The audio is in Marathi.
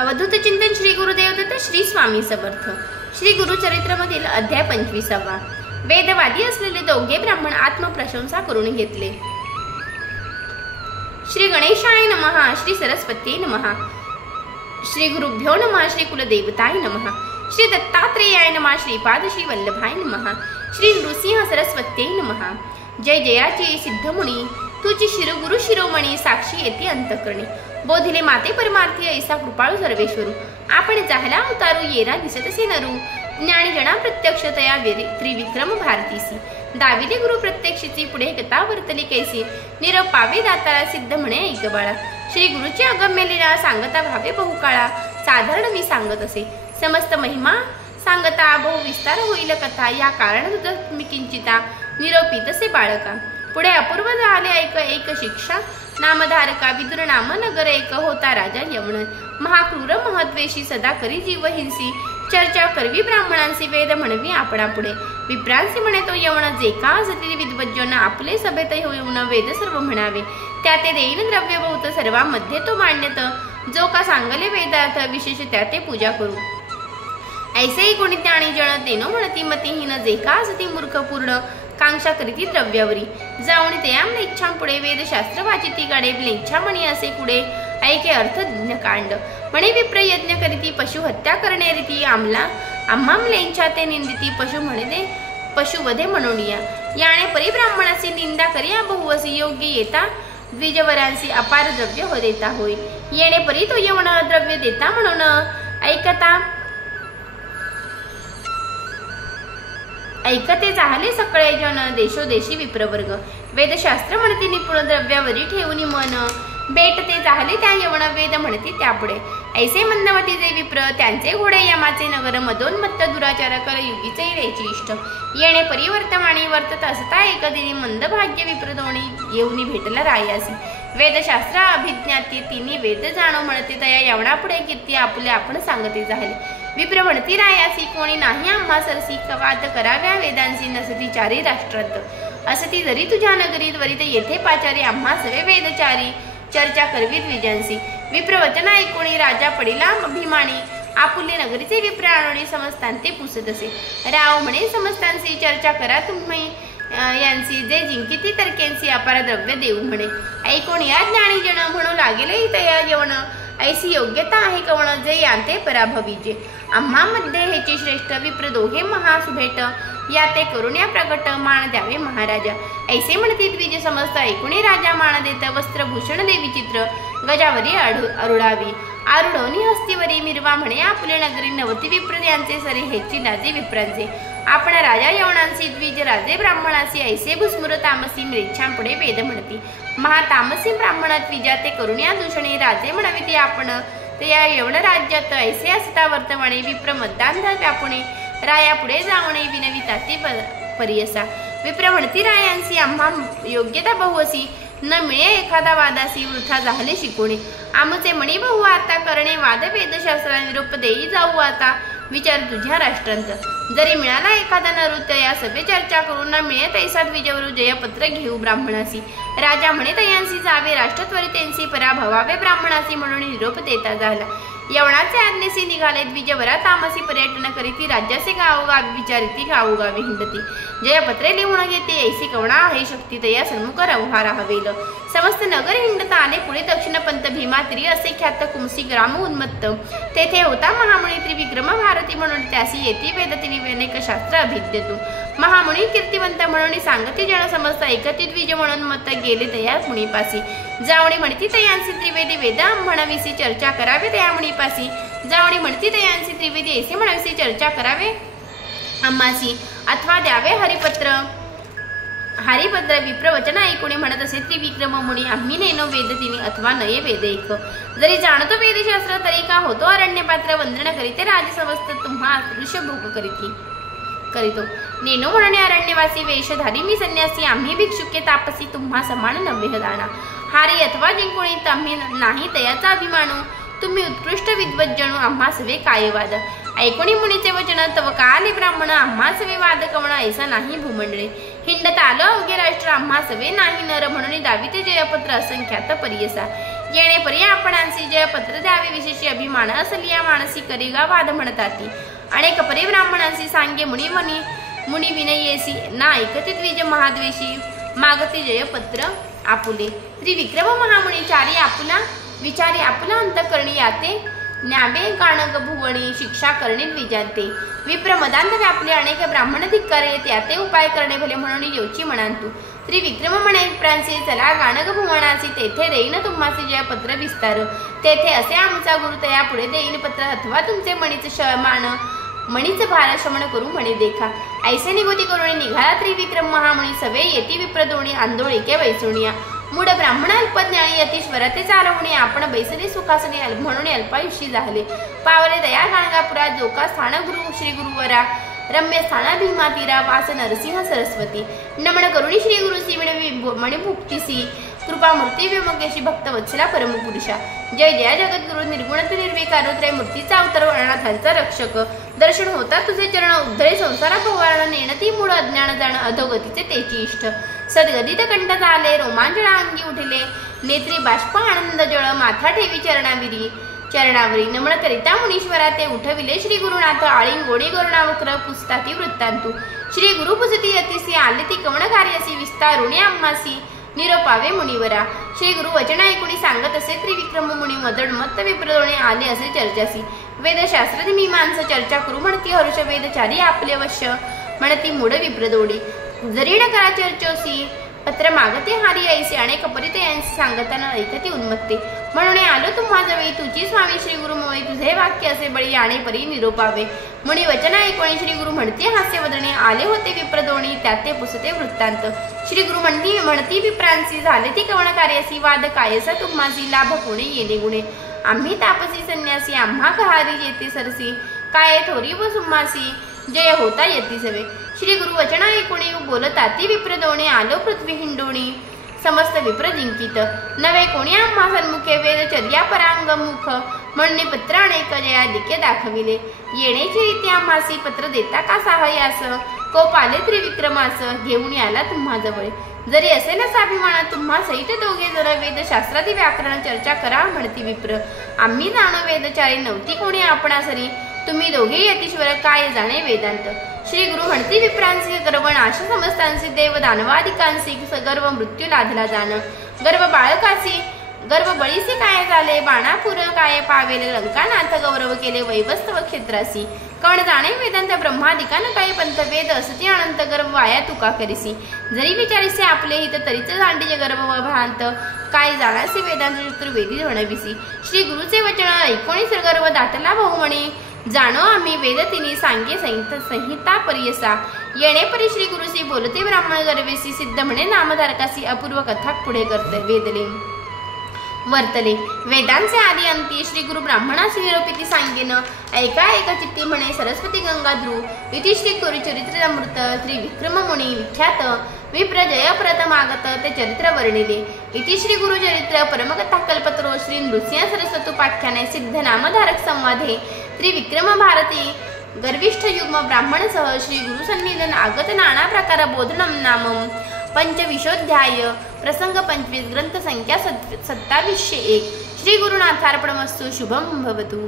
अवधूत चिंतन श्री गुरुदेव दत्त श्री स्वामी समर्थ. श्री गुरुचरित्रमधील अध्याय 25. वेदवादी असलेले दोघे ब्राह्मण आत्मप्रशंसा करून घेतले. श्री गणेशाय नमः, श्री सरस्वती नमः, श्री गुरुभ्यो नमः, श्री कुलदेवताय नमः, श्री दत्तात्रेयाय नमः, श्रीपाद श्री वल्लभाय नमः, श्री नृसिंह सरस्वत्यै नमः. जय जयाची सिद्धमुनी, तुझी गुरु शिरोमणी साक्षी येते अंतकरणी. बोधिले माते परमार्थी ऐसा कृपाळू सर्वेश्वरू. आपण जाहला उतारू येरा दिसतसे नरू. ज्ञानी जना प्रत्यक्ष तया त्रिविक्रम भारतीसी. दाविले गुरु प्रत्यक्षिची पुढे कथा वर्तली कैसी. निरव पावे दातारा सिद्ध म्हणे ऐक बाळा. श्री गुरुची अगम्य लीला सांगता भावे बहुकाळा. साधारण मी सांगत असे समस्त महिमा सांगता बहु विस्तार होईल कथा. या कारण तुझ तुम्ही किंचिता निरोपी तसे बाळका. पुढे अपूर्व झाले ऐक एक शिक्षा नामधारका. विदुर नाम नगर एक होता राजा यमन. महाक्रूर महद्वेषी सदा करी जीव हिंसी. चर्चा करवी ब्राह्मणांसी वेद म्हणवी आपणा पुढे. विप्रांसी म्हणे तो यवण जे का असतील विद्वज्जन. आपले सभेत येऊन वेद सर्व म्हणावे. त्या ते देईन द्रव्य बहुत सर्वांमध्ये तो मांडत. जो का सांगले वेदार्थ विशेष त्या ते पूजा करू. ऐसेही कोणी त्याणी जण तेनो म्हणती मतिहीन. जे का असती मूर्ख पूर्ण कांक्षा करीती द्रव्यावरी. जाऊन ते आमने इच्छा पुढे वेदशास्त्र वाचिती गाडे. ब्लेच्छा म्हणी असे पुढे ऐके अर्थ कांड. म्हणे विप्र यज्ञ करीती पशु हत्या करणे रीती. आम्हा म्लेच्छा ते निंदिती. पशु म्हणे ते पशुवधे म्हणून याने परिब्राह्मणाची निंदा करिया बहुवसी. योग्य येता द्विजवरांसी अपार द्रव्य हो देता होय. येणे परी तो यवण द्रव्य देता म्हणून ऐकते चाहले सकळे जन. देशोदेशी विप्रवर्ग. वेदशास्त्र म्हणते निपुण द्रव्यावरी ठेवून मन. बेट ते चाहले त्या यवण वेद म्हणते त्यापुढे. ऐसे मंदमती जे विप्र त्यांचे घोडे यमाचे नगर. मदोन्मत्त दुराचार कर युगीचे रेची इष्ट. येणे परिवर्तमानी वर्तत असता एकदिनी. मंद भाग्य विप्रदोणी येऊनी भेटला रायासी. वेदशास्त्र अभिज्ञाती तिन्ही वेद जाणो म्हणते. तया यवणा पुढे कीर्ती आपुले आपण सांगते झाले. विप्र म्हणती रायासी कोणी नाही आम्हा सरसी. कवात कराव्या वेदांसी नसती चारी राष्ट्रात. असती जरी तुझ्या नगरीत वरित येथे पाचारी. आम्हा सवे वेदचारी चर्चा करवीत विजांसी. विप्र वचन ऐकोणी राजा पडिला अभिमानी. आपुले नगरीचे विप्र आणोणी समस्तांते पुसत असे. राव म्हणे समस्तांशी चर्चा करा तुम्ही यांची. जे जिंकिती तर्केंसी अपार द्रव्य देऊ म्हणे. ऐकोणी या ज्ञानी जन म्हणू लागेल तया यवण. ऐसी योग्यता आहे कवण जे यांते पराभवीजे. आम्हा मध्ये हेची श्रेष्ठ विप्र दोघे महासुभेट. या ते करुण्या प्रगट मान द्यावे महाराजा. ऐसे म्हणते द्विज समस्त ऐकुणी राजा मान देत. वस्त्रभूषण देवी चित्र गजावरी अरुडावी. आरुढवनी हस्तीवरी मिरवा म्हणे आपले नगरी. नवती विप्र यांचे सरे हेची लाजे विप्रांचे. आपण राजा यवनांसी द्विज राजे ब्राह्मणासी. ऐसे भुस्मुर तामसी म्लेच्छांपुढे वेद म्हणती. महातामसी ब्राह्मण द्विजा ते करुण्या दूषणे. राजे म्हणविती आपण ते या यवन राज्यात. ऐसे असता वर्तमाने विप्र मतदान व्यापुणे. राया पुढे जावणे विनविता ते परियसा. विप्र म्हणती रायांसी आम्हा योग्यता बहुअसी. न मिळे एखादा वादासी. वृथा झाले शिकवणे. आमचे म्हणी बहु आता करणे. वाद वेदशास्त्रा निरोप देई जाऊ आता. विचार तुझ्या राष्ट्रांत. जरी मिळाला एखादा नृत्य या सभे चर्चा करून. न मिळे तैसा द्विजवरू जयपत्र घेऊ ब्राह्मणासी. राजा म्हणे तयांसी जावे राष्ट्रत्वरितेंसी. पराभवावे ब्राह्मणासी म्हणून निरोप देता झाला. यवनाचे आज्ञेसी निघाले द्विजवरा तामसी. पर्यटन करीती राज्याचे गावोगावी विचारिती. गावोगावी हिंडती जयपत्रे लिहून घेते. ऐसी कवणा आहे शक्ती तया सन्मुख रव्हारा हवेल. समस्त नगर हिंडता आले पुढे. दक्षिण पंत भीमात्री असे ख्यात कुमसी ग्राम उन्मत्त. तेथे होता महामुनी त्रिविक्रम भारती म्हणून. त्यासी येती वेद तिने अनेक शास्त्र अभिद्यतू. महामुनी कीर्तिवंत म्हणून सांगती जन समस्त. ऐकती द्विज म्हणून मत गेले तया मुनीपासी. जावणी म्हणती तयांसी त्रिवेदी वेद म्हणविसी. चर्चा करावे तया मुनीपासी. जावणी म्हणती तयांसी त्रिवेदी ऐसे म्हणविसी. चर्चा करावे आम्हासी. अथवा द्यावे हरिपत्र. विप्र वचन ऐकोणी म्हणत असे त्रिविक्रम मुनी. आम्ही नेनो वेद तिने अथवा नये वेद एक. जरी जाणतो वेदशास्त्र तरी का होतो अरण्यपात्र. वंदन करीते राज समस्त तुम्हा दृश्य भोग करीतो. नेनो म्हणणे अरण्यवासी. वेशधारी मी संन्यासी. आम्ही भिक्षुके तापसी. तुम्हा समान नव्हे दाना. हारी अथवा जिंकुणी आम्ही नाही तयाचा अभिमानू. तुम्ही उत्कृष्ट विद्वज्जणू. आम्हा सवे कायवाद. ऐकोणी मुनीचे वचन तव काले ब्राह्मण. आम्हा सवे वाद कवण ऐसा नाही भूमंडळे. हिंडत आलं अवघे राष्ट्र. आम्हा सवे नाही नर म्हणून दाविते जयपत्र असंख्यात परियसा. येणेपरी आपणांसी जय पत्र द्यावे विशेष अभिमान असलिया मानसी करेगा वाद म्हणताती अनेक परी ब्राह्मणांसी सांगे मुनी विनयेसी ना ऐकते द्विज महाद्वेषी मागते जय पत्र आपुले त्रिविक्रम महामुनी चारी आपुला विचारी आपुला अंतकरणी याते न्यावे गाणग भुवणी शिक्षा करणे द्विजांते विप्र मदांत व्यापले अनेक ब्राह्मण धिक्कारे त्याते उपाय करणे भले म्हणून येऊची म्हणांतू त्रिविक्रम म्हणे प्रांसी चला गाणग भुवनासी तेथे देईन तुम्हासी जय पत्र विस्तार तेथे असे आमचा गुरु तया पुढे देईन पत्र अथवा तुमचे मणीच भार शमन करू म्हणे देखा ऐसे निगोती करून निघाला त्रिविक्रम महामुनी सवे येती विप्रदोणी आंदोळिके वैसुणिया मूढ ब्राह्मण अल्पज्ञानी यतीश्वर ते चालवणे आपण बैसले सुखासने म्हणून अल्पायुषी झाले पावले दया गाणगापुरात जोका स्थान गुरु श्री गुरुवरा रम्य स्थाना भीमा तीरा वास नरसिंह सरस्वती नमन करुणी श्री गुरुसी मणिभुक्तीसी कृपा मूर्ती विमुखेशी भक्त वत्सला परमपुरुषा जय जय जगद्गुरु निर्गुण तू निर्विकार त्रय मूर्तीचा अवतार अनाथांचा रक्षक दर्शन होता तुझे चरण उद्धरे संसारा पोवाळा नेणती मूळ अज्ञान जाण अधोगतीचे तेची इष्ट सद्गदित कंठ झाले रोमांचना अंगी उठले नेत्री बाष्प आनंद जळ माथा ठेवी चरणावरी नमन करिता मुनीश्वरा ते उठविले श्री गुरुनाथ आळी गोडी गरुणावक्र पुस्ताती वृत्तांतू श्री गुरु पुजती यतीसी आले ती कवण कार्यासी विस्तारुणी आम्हासी निरोपावे मुनिवरा श्री गुरु वचन ऐकुणी सांगत असे त्रिविक्रम मुनी मदड मत्त विप्रदोणे आले असे चर्चासी वेदशास्त्र मीमांस चर्चा करू म्हणती हर्ष वेदचारी आपले वश्य म्हणती मूढ विप्रदोडी जरी न करा चर्चोसी पत्र मागते हारी ऐसे अनेक परित यांचे सांगताना ऐकती उन्मत्ते म्हणून आलो तुम्हा जवळी तुझी स्वामी श्री गुरु मोई तुझे वाक्य असे बळी आणे परी निरोपावे मुनी वचन ऐकून श्री गुरु म्हणते हास्यवदने आले होते विप्रदोणी त्याते पुसते वृत्तांत श्री गुरु म्हणती विप्रांसी झाले ती कवण कार्यासी वाद कायसा तुम्हासी लाभ कोणे येणे गुणे आम्ही तापसी संन्यासी आम्हा कहारी येते सरसी काय थोरी व सुम्हासी जय होता येती सवे श्री गुरु वचन ऐकुणी बोलता ती विप्रदोणे आलो पृथ्वी हिंडोणी समस्त विप्र जिंकित नवे कोणी आम्हा सन्मुखे वेदचर्या परांग मुख म्हणणे पत्र अनेक जया दिके दाखविले येण्याची रीती आम्हासी पत्र देता का साहयास कोप आले त्रिविक्रमास घेऊन आला तुम्हा जवळ जरी असेल अभिमान तुम्हा सहित दोघे जण वेदशास्त्रादी व्याकरण चर्चा करा म्हणती विप्र आम्ही जाणो वेदचारी नव्हती कोणी आपणासरी तुम्ही दोघे यतीश्वर काय जाणे वेदांत श्री गुरु म्हणती विप्रांसी गर्व नाश समस्तांसी देव दानवादिकांसी गर्व मृत्यू लाधला जाण गर्व बाळकासी गर्व बळीसी काय झाले बाणापूर काय पावेले लंकानाथ गौरव केले वैवस्तव क्षेत्रासी कण जाणे वेदांत ब्रह्मादिकान काही पंथ वेद असती अनंत गर्व वाया तुका करीसी जरी विचारिसे आपले हित तरीच जांडीचे गर्व व भ्रांत काय जाणासी वेदांत चतुर्वेदी म्हणविसी श्री गुरुचे वचन ऐकोणी गर्व दाटला बहुमणी जाणो आम्ही वेद तिनी सांगे संहिता परियसा येणेपरी श्री गुरुसी बोलते ब्राह्मण गर्वेसी सिद्ध म्हणे नामधारकासी अपूर्व कथा पुढे करते वेदले वर्तले वेदांचे आदी अंती श्री गुरु ब्राह्मणासी निरोपिती सांगेन ऐका चित्ती म्हणे सरस्वती गंगाध्रू इति श्री गुरु चरित्रामृत त्रिविक्रम मुनी विख्यात विप्र जय प्रथमागत ते चरित्र वर्णिले इति श्री गुरु चरित्र परमकथा कल्पतरो श्री नृसिंह सरस्वती पाठ्याने सिद्ध नामधारक संवादे त्रिविक्रम भारती गर्विष्ठ युग्म ब्राह्मण सह श्री गुरु सन्निधन आगत नाना प्रकार बोधनम नामम पंचविशोध्याय प्रसंग 25 ग्रंथ संख्या 2701 श्री गुरुनाथार्पणमस्तु शुभम भवतु।